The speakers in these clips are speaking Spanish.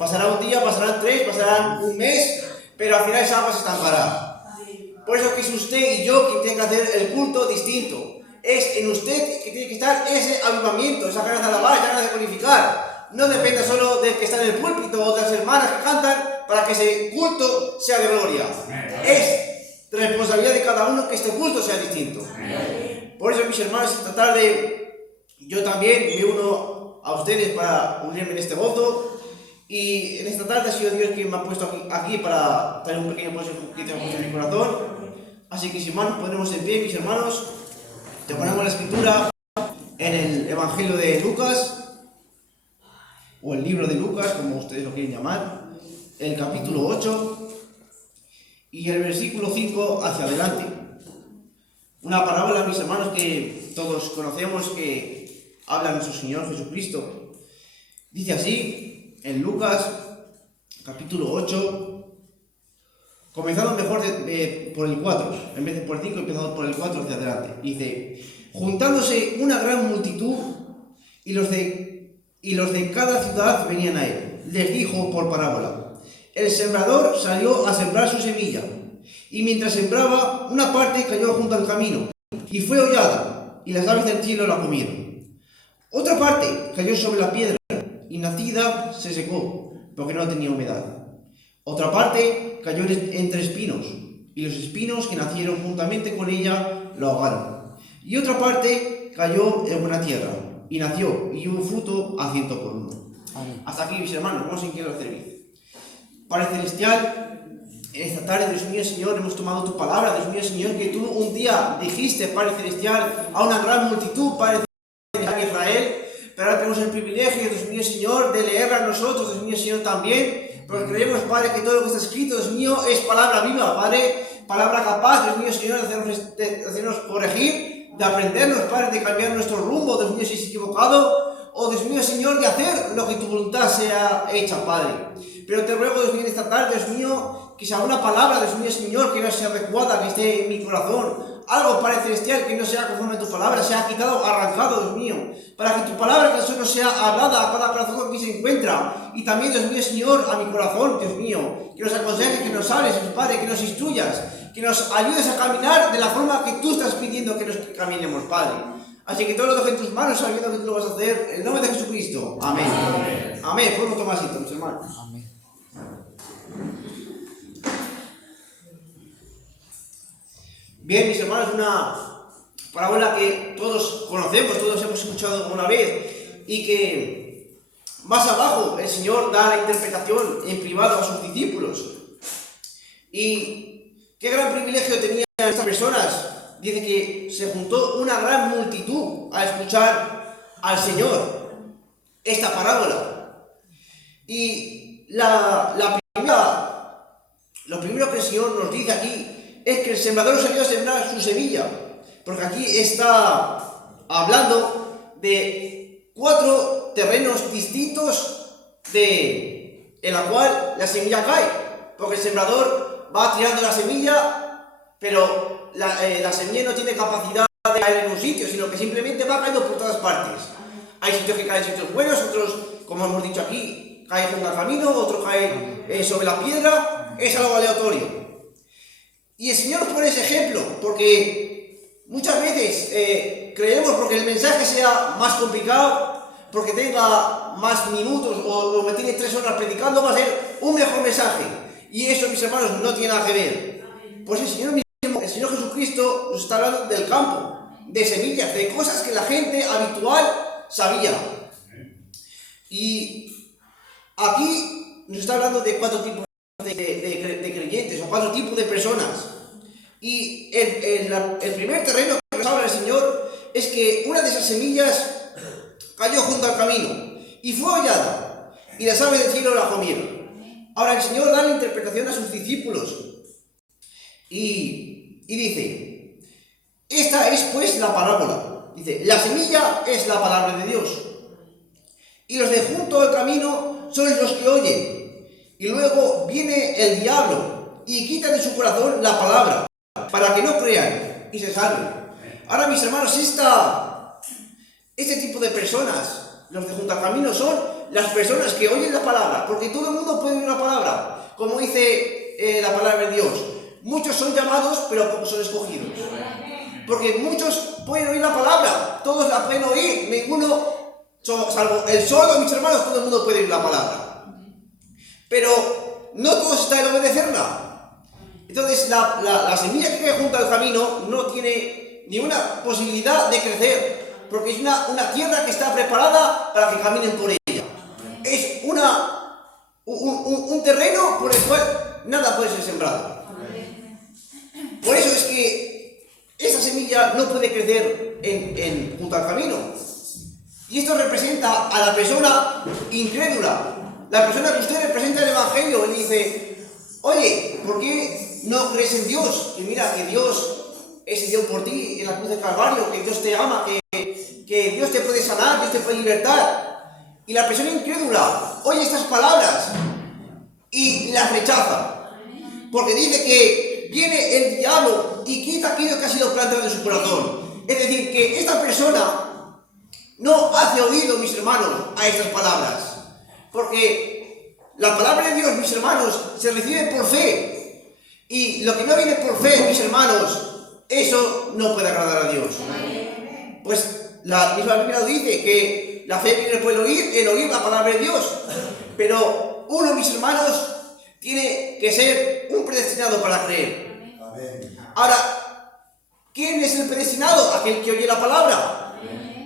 Pasará un día, pasarán 3, pasarán un mes, pero al final esa agua se estancará. Por eso que es usted y yo quien tiene que hacer el culto distinto. Es en usted que tiene que estar ese avivamiento, esa ganas de alabar, esa ganas de glorificar. No depende solo del que está en el púlpito o de las hermanas que cantan para que ese culto sea de gloria. Es responsabilidad de cada uno que este culto sea distinto. Por eso, mis hermanos, esta tarde yo también me uno a ustedes para unirme en este gozo. Y en esta tarde ha sido Dios quien me ha puesto aquí para traer un pequeño proceso que tengo puesto en mi corazón. Así que sin más, ponemos en pie, mis hermanos. Te ponemos la escritura en el Evangelio de Lucas, o el libro de Lucas, como ustedes lo quieren llamar, el capítulo 8 y el versículo 5 hacia adelante. Una parábola, mis hermanos, que todos conocemos, que habla nuestro Señor Jesucristo. Dice así, en Lucas, capítulo 8, comenzando mejor por el 4, en vez de por el 5, empezando por el 4 hacia adelante. Dice, juntándose una gran multitud, y los de cada ciudad venían a él, les dijo por parábola, el sembrador salió a sembrar su semilla, y mientras sembraba, una parte cayó junto al camino, y fue hollada, y las aves del cielo la comieron. Otra parte cayó sobre la piedra, y nacida se secó, porque no tenía humedad. Otra parte cayó entre espinos, y los espinos que nacieron juntamente con ella lo ahogaron. Y otra parte cayó en buena tierra, y nació, y hubo fruto a 100 por uno. Amén. Hasta aquí, mis hermanos, vamos en quiero servir. Padre Celestial, en esta tarde, Dios mío, Señor, hemos tomado tu palabra, Dios mío, Señor, que tú un día dijiste, Padre Celestial, a una gran multitud, Padre Celestial, de Israel, pero ahora tenemos el privilegio, Dios mío, Señor, de leerla a nosotros, Dios mío, Señor, también, porque creemos, Padre, que todo lo que está escrito, Dios mío, es palabra viva, Padre, palabra capaz, Dios mío, Señor, de hacernos corregir, de aprendernos, Padre, de cambiar nuestro rumbo, Dios mío, si es equivocado, o Dios mío, Señor, de hacer lo que tu voluntad sea hecha, Padre. Pero te ruego, Dios mío, en esta tarde, Dios mío, que sea una palabra, Dios mío, Señor, que no sea adecuada, que esté en mi corazón, algo, Padre Celestial, que no sea conforme a tu palabra, sea quitado, arrancado, Dios mío, para que tu palabra que solo sea hablada a cada corazón que aquí se encuentra, y también, Dios mío, Señor, a mi corazón, Dios mío, que nos aconsejes, que nos hables, Padre, que nos instruyas, que nos ayudes a caminar de la forma que tú estás pidiendo que nos caminemos, Padre. Así que todo lo dejo en tus manos, sabiendo que tú lo vas a hacer, en el nombre de Jesucristo. Amén. Amén. Amén. Por un Tomasito, mis hermanos. Amén. Bien, mis hermanos, una parábola que todos conocemos, todos hemos escuchado alguna vez, y que más abajo el Señor da la interpretación en privado a sus discípulos. Y qué gran privilegio tenían estas personas. Dice que se juntó una gran multitud a escuchar al Señor esta parábola. Y lo primero que el Señor nos dice aquí es que el sembrador salió a sembrar su semilla, porque aquí está hablando de 4 terrenos distintos en la cual la semilla cae, porque el sembrador va tirando la semilla, pero la semilla no tiene capacidad de caer en un sitio, sino que simplemente va cayendo por todas partes. Hay sitios que caen en sitios buenos, otros, como hemos dicho aquí, caen junto al camino, otros caen sobre la piedra, es algo aleatorio. Y el Señor pone ese ejemplo, porque muchas veces creemos porque el mensaje sea más complicado, porque tenga más minutos o me tiene 3 horas predicando, va a ser un mejor mensaje. Y eso, mis hermanos, no tiene nada que ver. Pues el Señor Jesucristo nos está hablando del campo, de semillas, de cosas que la gente habitual sabía. Y aquí nos está hablando de 4 tipos de creyentes, o 4 tipos de personas. Y el primer terreno que nos habla el Señor es que una de esas semillas cayó junto al camino y fue hollada, y las aves del cielo la comieron. Ahora el Señor da la interpretación a sus discípulos y dice, esta es pues la parábola. Dice, la semilla es la palabra de Dios, y los de junto al camino son los que oyen, y luego viene el diablo y quita de su corazón la palabra, para que no crean y se salven. Ahora, mis hermanos, este tipo de personas, los de junto al camino, son las personas que oyen la palabra, porque todo el mundo puede oír la palabra, como dice la palabra de Dios. Muchos son llamados, pero pocos son escogidos. Porque muchos pueden oír la palabra, todos la pueden oír, ninguno, salvo el sordo, mis hermanos, todo el mundo puede oír la palabra. Pero no todos están en obedecerla. Entonces la semilla que cae junto al camino no tiene ninguna posibilidad de crecer, porque es una tierra que está preparada para que caminen por ella. Es un terreno por el cual nada puede ser sembrado. Por eso es que esa semilla no puede crecer junto al camino. Y esto representa a la persona incrédula, la persona que usted representa el Evangelio. Él dice: oye, ¿por qué no crees en Dios? Que mira, que Dios se dio por ti en la cruz del Calvario, que Dios te ama, que Dios te puede sanar, Dios te puede libertar. Y la persona incrédula oye estas palabras y las rechaza, porque dice que viene el diablo y quita aquello que ha sido plantado en su corazón. Es decir, que esta persona no hace oído, mis hermanos, a estas palabras, porque la palabra de Dios, mis hermanos, se recibe por fe, y lo que no viene por fe, mis hermanos, eso no puede agradar a Dios. Pues la misma Biblia dice que la fe viene por el oír la palabra de Dios. Pero uno, mis hermanos, tiene que ser un predestinado para creer. Ahora, ¿quién es el predestinado? Aquel que oye la palabra.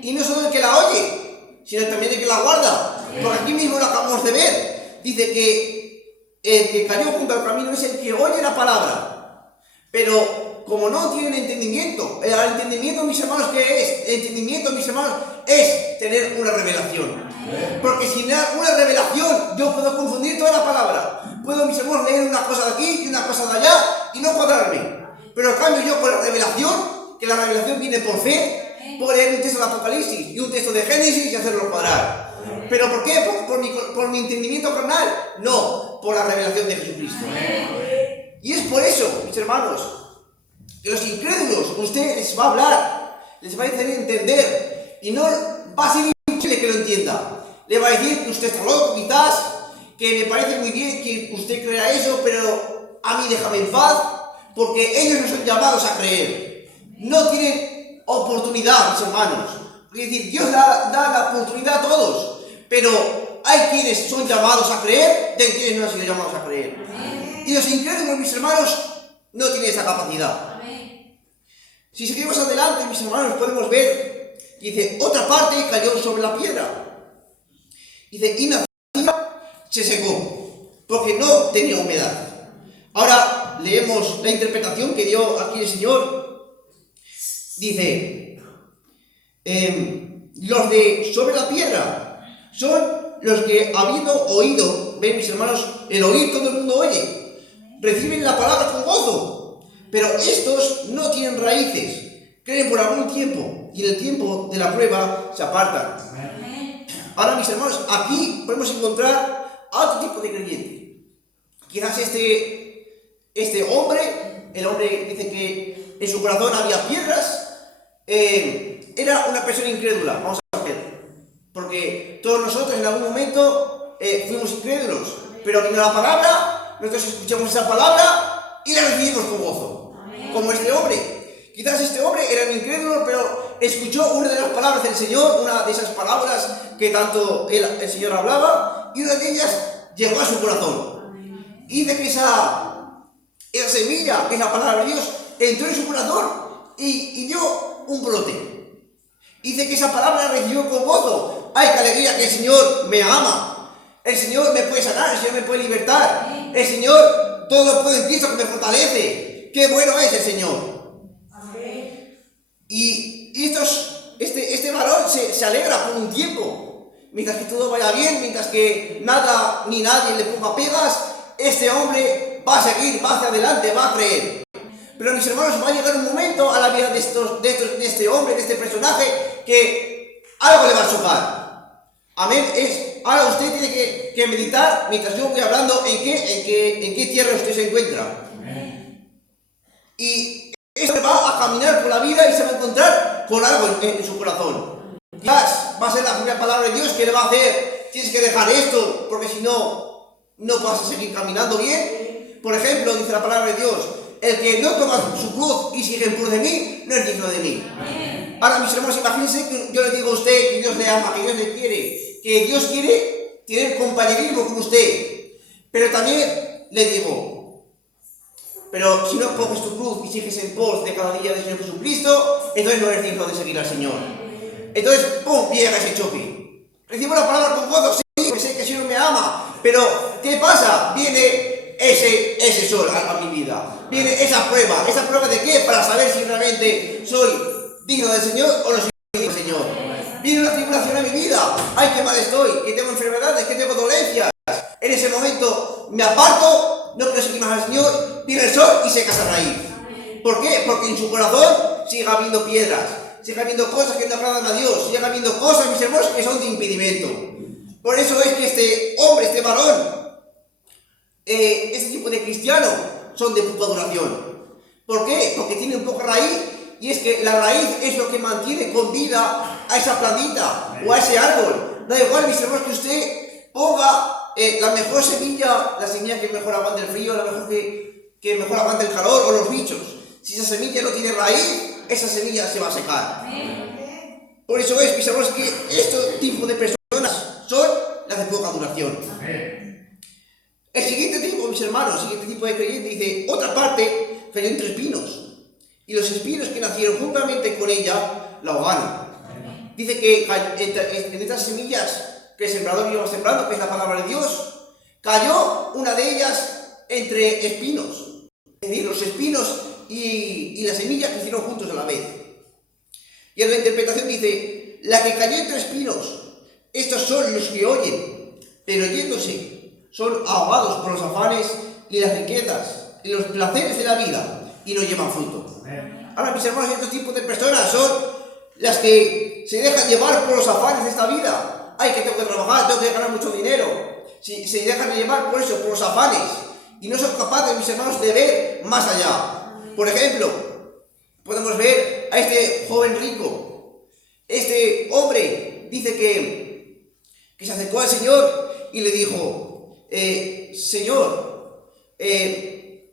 Y no solo el que la oye, sino también el que la guarda. Porque aquí mismo lo acabamos de ver. Dice que el que cayó junto al camino es el que oye la palabra. Pero como no tienen entendimiento, el entendimiento, mis hermanos, ¿qué es? El entendimiento, mis hermanos, es tener una revelación. Porque sin una revelación yo puedo confundir toda la palabra. Puedo, mis hermanos, leer una cosa de aquí y una cosa de allá y no cuadrarme. Pero en cambio yo con la revelación, que la revelación viene por fe, puedo leer un texto de Apocalipsis y un texto de Génesis y hacerlo cuadrar. ¿Pero por qué? ¿Por mi entendimiento carnal? No, por la revelación de Jesucristo. Y es por eso, mis hermanos, que los incrédulos, usted les va a hablar, les va a hacer entender, y no va a ser imposible que lo entienda. Le va a decir que usted está loco, quizás, que me parece muy bien que usted crea eso, pero a mí déjame en paz, porque ellos no son llamados a creer. No tienen oportunidad, mis hermanos. Es decir, Dios da la oportunidad a todos, pero hay quienes son llamados a creer, de quienes no han sido llamados a creer. Y los incrédulos, mis hermanos, no tienen esa capacidad. Si seguimos adelante, mis hermanos, podemos ver, dice, otra parte cayó sobre la piedra. Dice, y una se secó, porque no tenía humedad. Ahora leemos la interpretación que dio aquí el Señor. Dice, los de sobre la piedra son los que, habiendo oído, ven, mis hermanos, el oír todo el mundo oye, reciben la palabra con gozo. Pero estos no tienen raíces, creen por algún tiempo, y en el tiempo de la prueba se apartan. Ahora, mis hermanos, aquí podemos encontrar a otro tipo de creyente. Quizás este hombre, el hombre dice que en su corazón había piedras, era una persona incrédula, vamos a ver. Porque todos nosotros en algún momento fuimos incrédulos, pero vino la palabra, nosotros escuchamos esa palabra y la recibimos con gozo. Como este hombre. Quizás este hombre era un incrédulo, pero escuchó una de las palabras del Señor, una de esas palabras que tanto el Señor hablaba, y una de ellas llegó a su corazón. Y dice que esa semilla, que es la palabra de Dios, entró en su corazón y dio un brote. Dice que esa palabra la recibió con gozo. ¡Ay, qué alegría que el Señor me ama! El Señor me puede sanar, el Señor me puede libertar. El Señor, todo lo puede en Cristo que me fortalece. ¡Qué bueno es el Señor! Amén. Y este varón se alegra por un tiempo. Mientras que todo vaya bien, mientras que nada ni nadie le ponga pegas, este hombre va a seguir, va hacia adelante, va a creer. Pero, mis hermanos, va a llegar un momento a la vida de este hombre, de este personaje, que algo le va a chocar. Amén. Ahora usted tiene que meditar, mientras yo voy hablando, en qué tierra usted se encuentra. Y este va a caminar por la vida y se va a encontrar con algo en su corazón. Quizás va a ser la primera palabra de Dios que le va a hacer tienes que dejar esto, porque si no, no vas a seguir caminando bien. Por ejemplo, dice la palabra de Dios, el que no toma su cruz y sigue en pos de mí, no es digno de mí. Ahora, mis hermanos, imagínense que yo le digo a usted que Dios le ama, que Dios le quiere, que Dios quiere tener compañerismo con usted. Pero también le digo, pero si no coges tu cruz y sigues en pos de cada día del Señor Jesucristo, entonces no eres digno de seguir al Señor. Entonces, ¡pum!, llega ese choque. Recibo la palabra con gozo, sí, porque sé que el Señor me ama. Pero, ¿qué pasa? Viene ese sol a mi vida. Viene esa prueba. ¿Esa prueba de qué? Para saber si realmente soy digno del Señor o no soy digno del Señor. Viene una tribulación a mi vida. ¡Ay, qué mal estoy! Que tengo enfermedades, que tengo dolencias. En ese momento me aparto, no quiero seguir más al Señor, viene el sol y seca esa raíz. ¿Por qué? Porque en su corazón sigue habiendo piedras, sigue habiendo cosas que no agradan a Dios, sigue habiendo cosas, mis hermanos, que son de impedimento. Por eso es que este hombre, este varón, este tipo de cristiano, son de poca duración. ¿Por qué? Porque tienen poca raíz, y es que la raíz es lo que mantiene con vida a esa plantita o a ese árbol. Da igual, mis hermanos, que usted ponga la mejor semilla, la semilla que mejor aguante el frío, la mejor que mejor aguante el calor o los bichos. Si esa semilla no tiene raíz, esa semilla se va a secar. Por eso es, mis hermanos, que este tipo de personas son las de poca duración. El siguiente tipo, mis hermanos, el siguiente tipo de creyente dice, otra parte cayó entre espinos, y los espinos que nacieron juntamente con ella la ahogaron. Dice que en estas semillas que el sembrador iba sembrando, que es la palabra de Dios, cayó una de ellas entre espinos. Es decir, los espinos y las semillas crecieron juntos a la vez. Y en la interpretación dice, la que cayó entre espinos, estos son los que oyen, pero yéndose, son ahogados por los afanes y las riquezas y los placeres de la vida, y no llevan fruto. Ahora, mis hermanos, estos tipos de personas son las que se dejan llevar por los afanes de esta vida. Ay, que tengo que trabajar, tengo que ganar mucho dinero. Si se dejan llevar por eso, por los afanes, y no son capaces, mis hermanos, de ver más allá. Por ejemplo, podemos ver a este joven rico. Este hombre dice que se acercó al Señor y le dijo, Señor,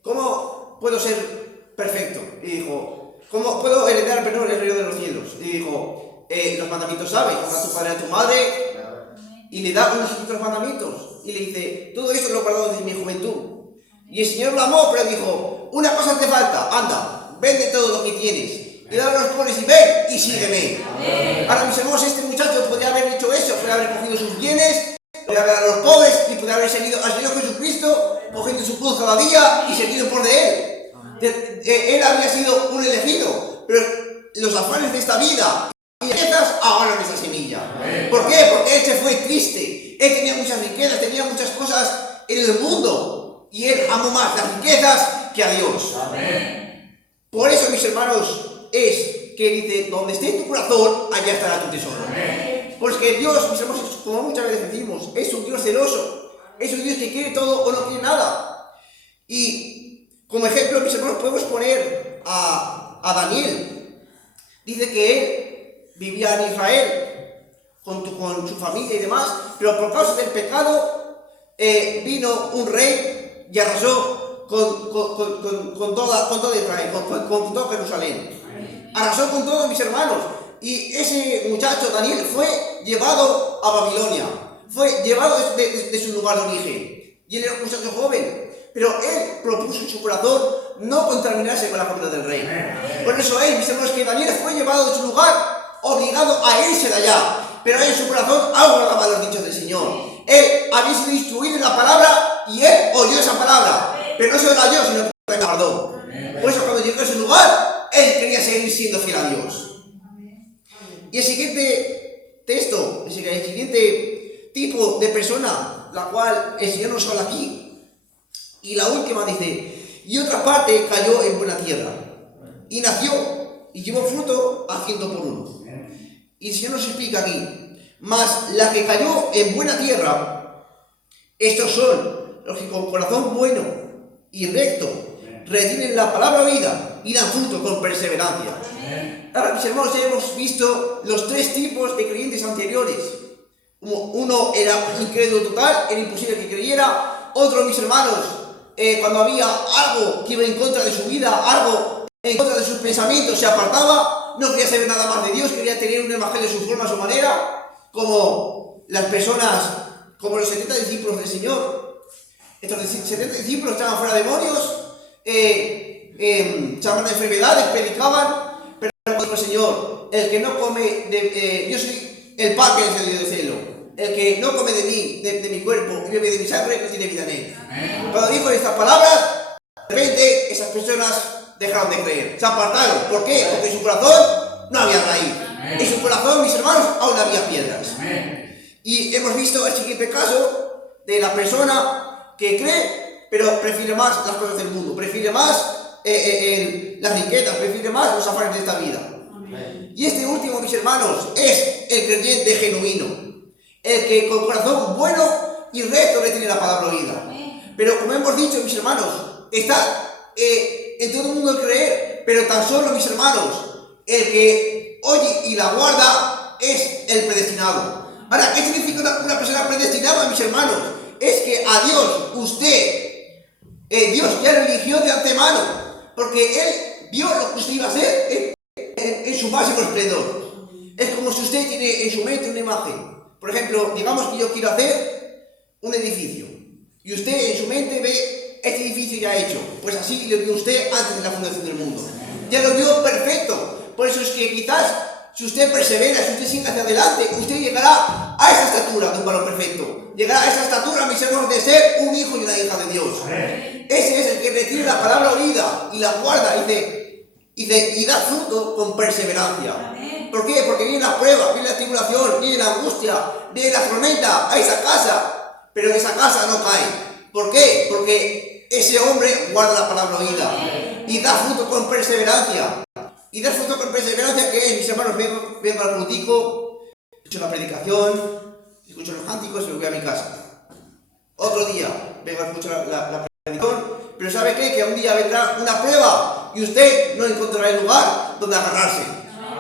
¿cómo puedo ser perfecto? Y dijo, ¿cómo puedo heredar el reino de los cielos? Y dijo, los mandamientos sabes, honra a tu padre y a tu madre. Y le da unos otros mandamientos. Y le dice, todo esto lo he guardado desde mi juventud. Y el Señor lo amó, pero dijo, una cosa te falta, anda, vende todo lo que tienes, y dale a los pobres y ven y sígueme. Ahora, mis hermanos, este muchacho podría haber hecho eso, podría haber cogido sus bienes, podría haber dado a los pobres, y podría haber seguido al Señor Jesucristo, cogiendo su cruz cada día y seguido por de Él. Él habría sido un elegido, pero los afanes de esta vida y riquezas ahogaron esa semilla. ¿Por qué? Porque él se fue triste. Él tenía muchas riquezas, tenía muchas cosas en el mundo, y él amó más las riquezas que a Dios. Por eso, mis hermanos, es que dice, donde esté tu corazón, allá estará tu tesoro. Porque Dios, mis hermanos, como muchas veces decimos, es un Dios celoso, es un Dios que quiere todo o no quiere nada. Y como ejemplo, mis hermanos, podemos poner a Daniel. Dice que él vivía en Israel con su familia y demás, pero por causa del pecado vino un rey y arrasó con toda Israel, con todo Jerusalén. Arrasó con todo, mis hermanos. Y ese muchacho, Daniel, fue llevado a Babilonia, fue llevado de su lugar de origen. Y él era un muchacho joven, pero él propuso en su corazón no contaminarse con la comida del rey. Por eso mis hermanos, que Daniel fue llevado de su lugar, obligado a irse de allá. Pero él en su corazón aguardaba los dichos del Señor. Él había sido instruido en la palabra y él oyó esa palabra. Pero no se la oyó, sino que la guardó. Por eso cuando llegó a ese lugar, él quería seguir siendo fiel a Dios. Y el siguiente texto, el siguiente tipo de persona, la cual el Señor nos habla aquí. Y la última dice, y otra parte cayó en buena tierra, y nació, y llevó fruto a 100 por uno. Y el Señor nos explica aquí, mas la que cayó en buena tierra, estos son los que con corazón bueno y recto retienen la palabra oída y dan fruto con perseverancia. Ahora, mis hermanos, ya hemos visto los tres tipos de creyentes anteriores. Uno era incrédulo total, era imposible que creyera. Otro, mis hermanos, cuando había algo que iba en contra de su vida, algo en contra de sus pensamientos, se apartaba, no quería saber nada más de Dios, quería tener un evangelio de su forma, a su manera, como las personas, como los 70 discípulos del Señor. Estos 70 discípulos echaban fuera demonios, echaban enfermedades, predicaban, pero el Señor, el que no come, yo soy el pan que descendió del cielo, el que no come de mí, de mi cuerpo y bebe de mi sangre, no tiene vida en él. Amén. Cuando dijo estas palabras, de repente esas personas dejaron de creer, se apartaron. ¿Por qué? Porque en su corazón no había raíz. Amén. En su corazón, mis hermanos, aún había piedras. Amén. Y hemos visto el siguiente caso de la persona que cree, pero prefiere más las cosas del mundo, prefiere más las riquezas, prefiere más los afanes de esta vida. Amén. Y este último, mis hermanos, es el creyente genuino, el que con corazón bueno y recto retiene la palabra oída. Amén. Pero como hemos dicho, mis hermanos, está en todo el mundo el creer, pero tan solo, mis hermanos, el que oye y la guarda es el predestinado. Ahora, ¿qué significa una persona predestinada, mis hermanos? Es que a Dios, Dios ya lo eligió de antemano, porque Él vio lo que usted iba a hacer en su máximo esplendor. Es como si usted tiene en su mente una imagen. Por ejemplo, digamos que yo quiero hacer un edificio, y usted en su mente ve este edificio ya hecho. Pues así lo vio usted antes de la fundación del mundo. Ya lo vio perfecto. Por eso es que quizás, si usted persevera, si usted sigue hacia adelante, usted llegará a esa estatura de un varón perfecto. Llegará a esa estatura, mis hermanos, de ser un hijo y una hija de Dios. Ese es el que retiene la palabra oída y la guarda y da fruto con perseverancia. ¿Por qué? Porque viene la prueba, viene la tribulación, viene la angustia, viene la tormenta a esa casa, pero en esa casa no cae. ¿Por qué? Porque ese hombre guarda la palabra oída y da fruto con perseverancia. Y da fruto con perseverancia, que es, mis hermanos, vengo al cultico, escucho la predicación, escucho los cánticos y me voy a mi casa. Otro día vengo a escuchar la predicación, pero ¿sabe qué? Que un día vendrá una prueba y usted no encontrará el lugar donde agarrarse.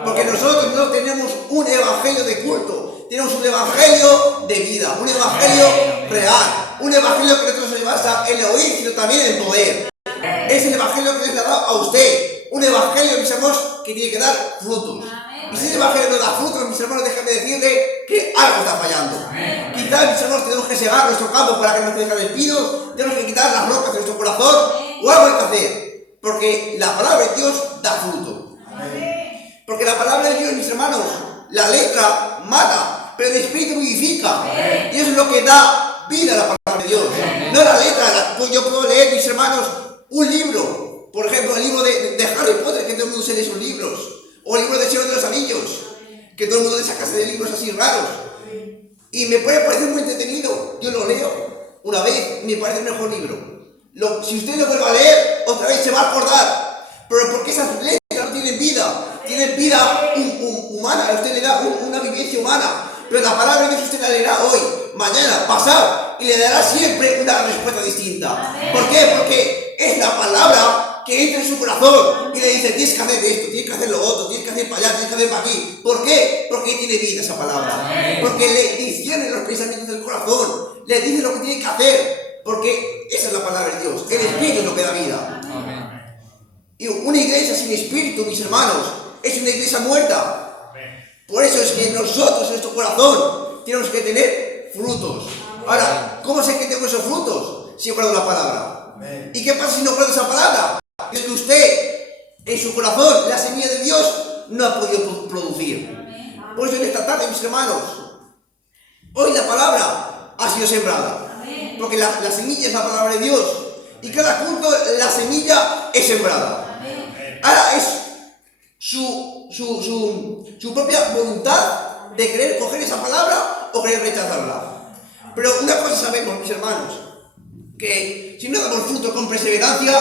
Porque nosotros no tenemos un evangelio de culto, tenemos un evangelio de vida, un evangelio real, un evangelio que no se basa en el oír, sino también en poder. Es el evangelio que Dios le ha dado a usted, un evangelio, mis hermanos, que tiene que dar frutos. Y si ese evangelio no da frutos, mis hermanos, déjenme decirle que algo está fallando. Quizás, mis hermanos, tenemos que cegar nuestro campo para que no crezcan espinos, tenemos que quitar las rocas de nuestro corazón, o algo hay que hacer, porque la palabra de Dios da fruto. Porque la palabra de Dios, mis hermanos, la letra mata, pero el espíritu vivifica. Y eso es lo que da vida a la palabra de Dios. No la letra. Yo puedo leer, mis hermanos, un libro. Por ejemplo, el libro de Harry Potter, que todo el mundo se lee esos libros. O el libro de Señor de los Anillos, que todo el mundo lee esa clase de libros así raros. Y me puede parecer muy entretenido. Yo lo leo una vez, me parece el mejor libro. Si usted lo vuelve a leer, otra vez se va a acordar. Pero porque esas letras no tienen vida. Tienen vida humana, a usted le da una vivencia humana, pero la palabra de Dios usted la leerá hoy, mañana, pasado, y le dará siempre una respuesta distinta. ¿Por qué? Porque es la palabra que entra en su corazón y le dice, tienes que hacer esto, tienes que hacer lo otro, tienes que hacer para allá, tienes que hacer para aquí. ¿Por qué? Porque tiene vida esa palabra. Porque le discierne los pensamientos del corazón, le dice lo que tiene que hacer, porque esa es la palabra de Dios. El Espíritu es lo que da vida. Y una iglesia sin espíritu, mis hermanos, es una iglesia muerta. Por eso es que nosotros en nuestro corazón tenemos que tener frutos. Ahora, ¿cómo sé que tengo esos frutos? Si he guardado la palabra. ¿Y qué pasa si no guardo esa palabra? Es que usted, en su corazón, la semilla de Dios no ha podido producir. Por eso en esta tarde, mis hermanos, hoy la palabra ha sido sembrada. Porque la semilla es la palabra de Dios. Y cada culto, la semilla es sembrada. Ahora es su propia voluntad de querer coger esa palabra o querer rechazarla. Pero una cosa sabemos, mis hermanos, que si no damos fruto con perseverancia,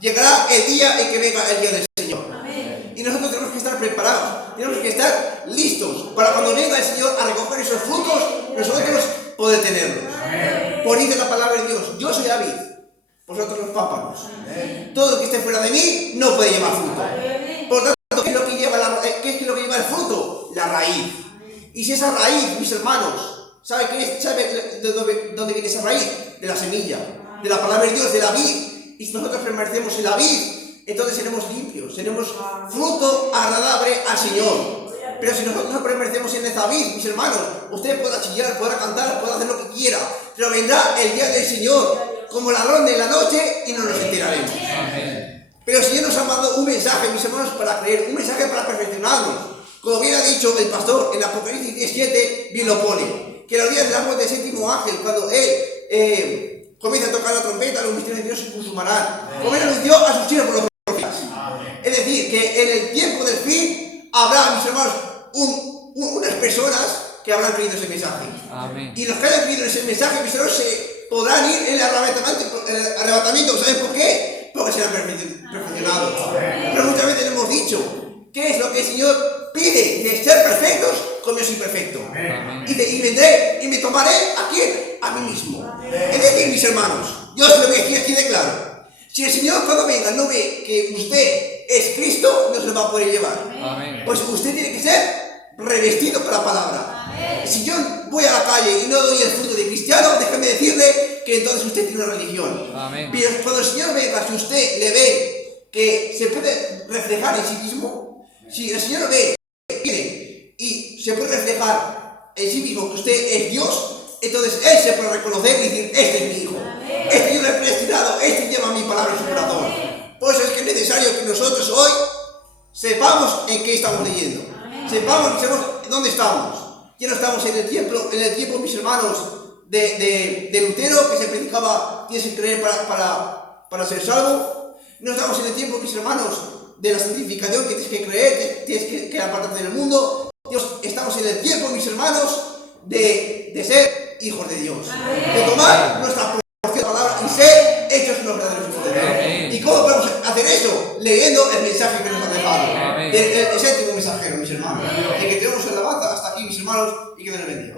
llegará el día en que venga el día del Señor. Y nosotros tenemos que estar preparados, tenemos que estar listos para cuando venga el Señor a recoger esos frutos, nosotros poder tenerlos. Por dice la palabra de Dios, yo soy la vid, vosotros los pámpanos. Todo el que esté fuera de mí no puede llevar fruto. Por lo tanto, ¿qué es lo que lleva el fruto? La raíz. Y si esa raíz, mis hermanos, ¿Sabe de dónde viene esa raíz? De la semilla, de la palabra de Dios, de la vid. Y si nosotros permanecemos en la vid, entonces seremos limpios, seremos fruto agradable al Señor. Pero si nosotros no permanecemos en esa vid, mis hermanos, usted podrá chillar, podrá cantar, podrá hacer lo que quiera, pero vendrá el día del Señor como ladrón de la noche y no nos enteraremos. Pero el Señor nos ha mandado un mensaje, mis hermanos, para creer, un mensaje para perfeccionarnos. Como bien ha dicho el pastor en Apocalipsis 17, bien lo pone, que los días de la muerte del séptimo ángel, cuando él comienza a tocar la trompeta, los misterios de Dios se consumarán. Como él anunció a sus siervos por los profetas. Es decir, que en el tiempo del fin habrá, mis hermanos, unas personas que habrán creído ese mensaje. Amén. Y los que hayan creído ese mensaje, mis hermanos, se podrán ir en el arrebatamiento. ¿Saben por qué? Porque serán perfeccionados. Pero muchas veces hemos dicho, ¿qué es lo que el Señor pide? De ser perfectos como yo soy perfecto. Y vendré y me tomaré ¿a quién? A mí mismo. Es decir, mis hermanos, yo os lo voy a decir aquí de claro. Si el Señor cuando venga no ve que usted es Cristo, no se lo va a poder llevar. Amén. Pues usted tiene que ser revestido con la palabra. Amén. Si yo voy a la calle y no doy el fruto de cristiano, déjeme decirle que entonces usted tiene una religión. Amén. Pero cuando el Señor venga, si usted le ve que se puede reflejar en sí mismo, si el Señor ve y se puede reflejar en sí mismo que usted es Dios, entonces Él se puede reconocer y decir, este es mi hijo. Amén. Este yo lo he predestinado, este lleva mi palabra en su corazón. Amén. Por eso es que es necesario que nosotros hoy sepamos en qué estamos leyendo. Sepamos dónde estamos. Ya no estamos en el tiempo, mis hermanos, de Lutero, que se predicaba, tienes que creer para ser salvo. No estamos en el tiempo, mis hermanos, de la santificación, que tienes que creer, tienes que apartarte del mundo. Estamos en el tiempo, mis hermanos, de ser hijos de Dios. De tomar nuestra porción de palabra y ser hechos unos verdaderos hijos de Dios. ¿Y cómo podemos hacer eso? Leyendo el mensaje que nos ha dejado. El séptimo mensajero, mis hermanos. El que tenemos en la alabanza hasta aquí, mis hermanos, y que Dios les bendiga.